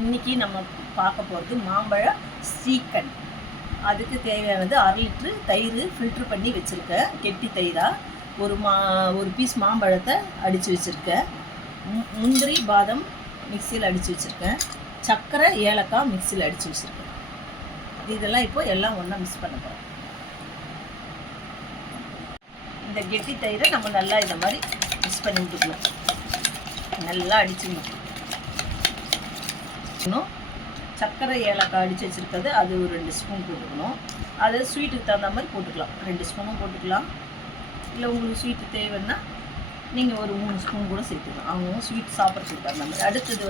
இன்றைக்கி நம்ம பார்க்க போகிறது மாம்பழ ஸ்ரீகண்ட். அதுக்கு தேவையானது 1/2 லிட்ரு தயிர் ஃபில்ட்ரு பண்ணி வச்சுருக்கேன், கெட்டி தயிராக. ஒரு பீஸ் மாம்பழத்தை அடித்து வச்சுருக்கேன். முந்திரி பாதம் மிக்சியில் அடித்து வச்சுருக்கேன். சர்க்கரை ஏலக்காய் மிக்சியில் அடித்து வச்சுருக்கேன். இதெல்லாம் இப்போ எல்லாம் ஒன்றா மிக்ஸ் பண்ண போகிறோம். இந்த கெட்டி தயிரை நம்ம நல்லா இந்த மாதிரி மிக்ஸ் பண்ணி விட்டுக்கணும். நல்லா அடிச்சுக்கணும். சர்க்கரை ஏலக்காய் அடித்து வச்சுருக்கிறது அது ஒரு 2 ஸ்பூன் போட்டுக்கணும். அது ஸ்வீட்டுக்கு தகுந்த மாதிரி போட்டுக்கலாம். 2 ஸ்பூனும் போட்டுக்கலாம். இல்லை உங்களுக்கு ஸ்வீட்டு தேவைன்னா நீங்கள் ஒரு 3 ஸ்பூன் கூட சேர்த்துக்கலாம். அவங்க ஸ்வீட் சாப்பிட்றதுக்கு தகுந்த மாதிரி. அடுத்தது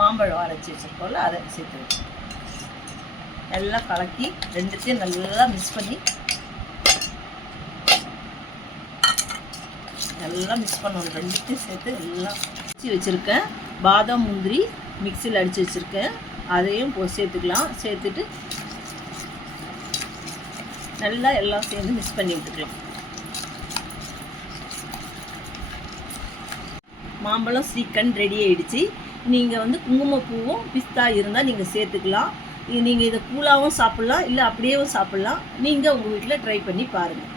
மாம்பழம் அரைச்சி வச்சுருக்கோம்ல, அதை சேர்த்து வைக்கணும். நல்லா கலக்கி ரெண்டுத்தையும் நல்லா மிக்ஸ் பண்ணி நல்லா மிக்ஸ் பண்ணணும். ரெண்டுத்தையும் சேர்த்து எல்லாம் அடித்து வச்சுருக்கேன். பாதாம் முந்திரி மிக்சியில் அடித்து வச்சுருக்கேன், அதையும் சேர்த்துக்கலாம். சேர்த்துட்டு நல்லா எல்லாம் சேர்ந்து மிக்ஸ் பண்ணி விட்டுக்கலாம். மாம்பழம் ஸ்ரீகண்ட் ரெடி ஆகிடுச்சு. நீங்கள் குங்குமப்பூவும் பிஸ்தா இருந்தால் நீங்கள் சேர்த்துக்கலாம். நீங்கள் இதை கூலாகவும் சாப்பிட்லாம், இல்லை அப்படியேவும் சாப்பிட்லாம். நீங்கள் உங்கள் வீட்டில் ட்ரை பண்ணி பாருங்கள்.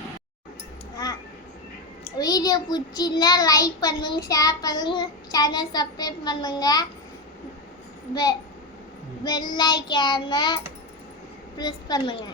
வீடியோ பிடிச்சிருந்தா லைக் பண்ணுங்க, ஷேர் பண்ணுங்க, சேனல் சப்ஸ்கிரைப் பண்ணுங்க, பெல் ஐகானை ப்ரெஸ் பண்ணுங்க.